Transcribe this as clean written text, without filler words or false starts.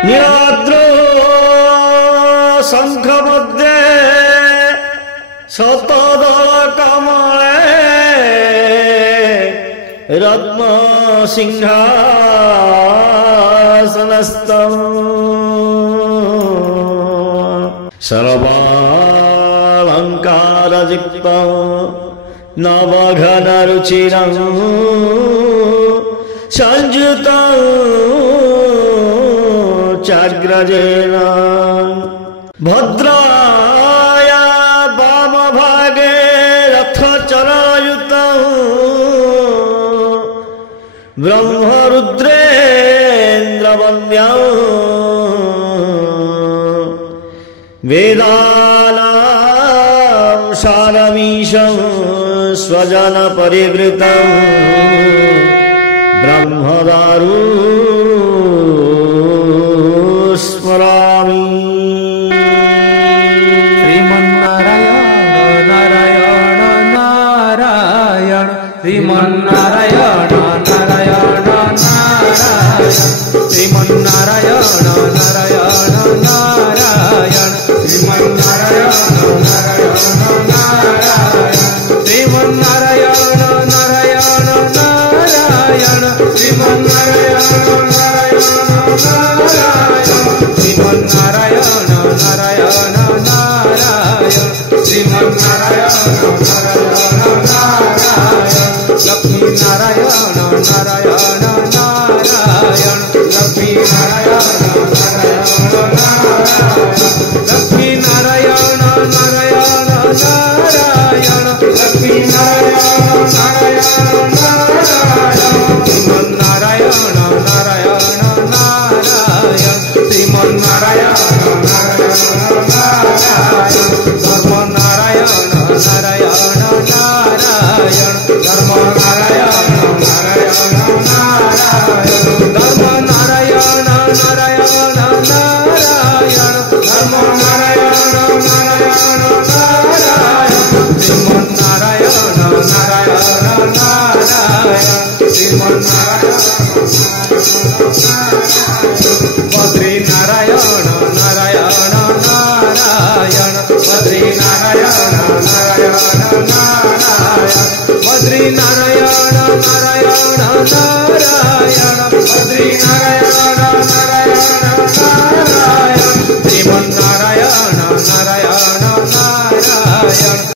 नीलाद्रो शंख मध्ये शतदल कमले रत्न सिंहासनस्थं सर्वालंकारयुक्तं नवघनरुचिरं संयुतं चाग्रजेन भद्राया वामभागे रथचरायुतं ब्रह्मरुद्रेन्द्रवन्द्यं वेदानां सारमीशं स्वजनपरिवृतं ब्रह्मदारु स्मरामि। श्रीमन्नारायण नारायण नारायण श्रीमन्नारायण नारायण नारायण श्रीमन्नारायण नारायण नारायण श्रीमन्नारायण नारायण नारायण श्रीमन्नारायण नारायण नारायण श्रीमन्नारायण नारायण नारायण श्रीमन्नारायण नारायण नारायण श्रीमन्नारायण नारायण नारायण लक्ष्मी नारायण नारायण नारायण लक्ष्मी नारायण नारायण नारायण लक्ष्मी नारायण नारायण नारायण लक्ष्मी नारायण नारायण नारायण श्रीमन्नारायण नारायण नारायण श्रीमन्नारायण नारायण नारायण धर्म नारायण नारायण नारायण धर्म नारायण नारायण नारायण धर्म नारायण नारायण नारायण धर्म नारायण नारायण नारायण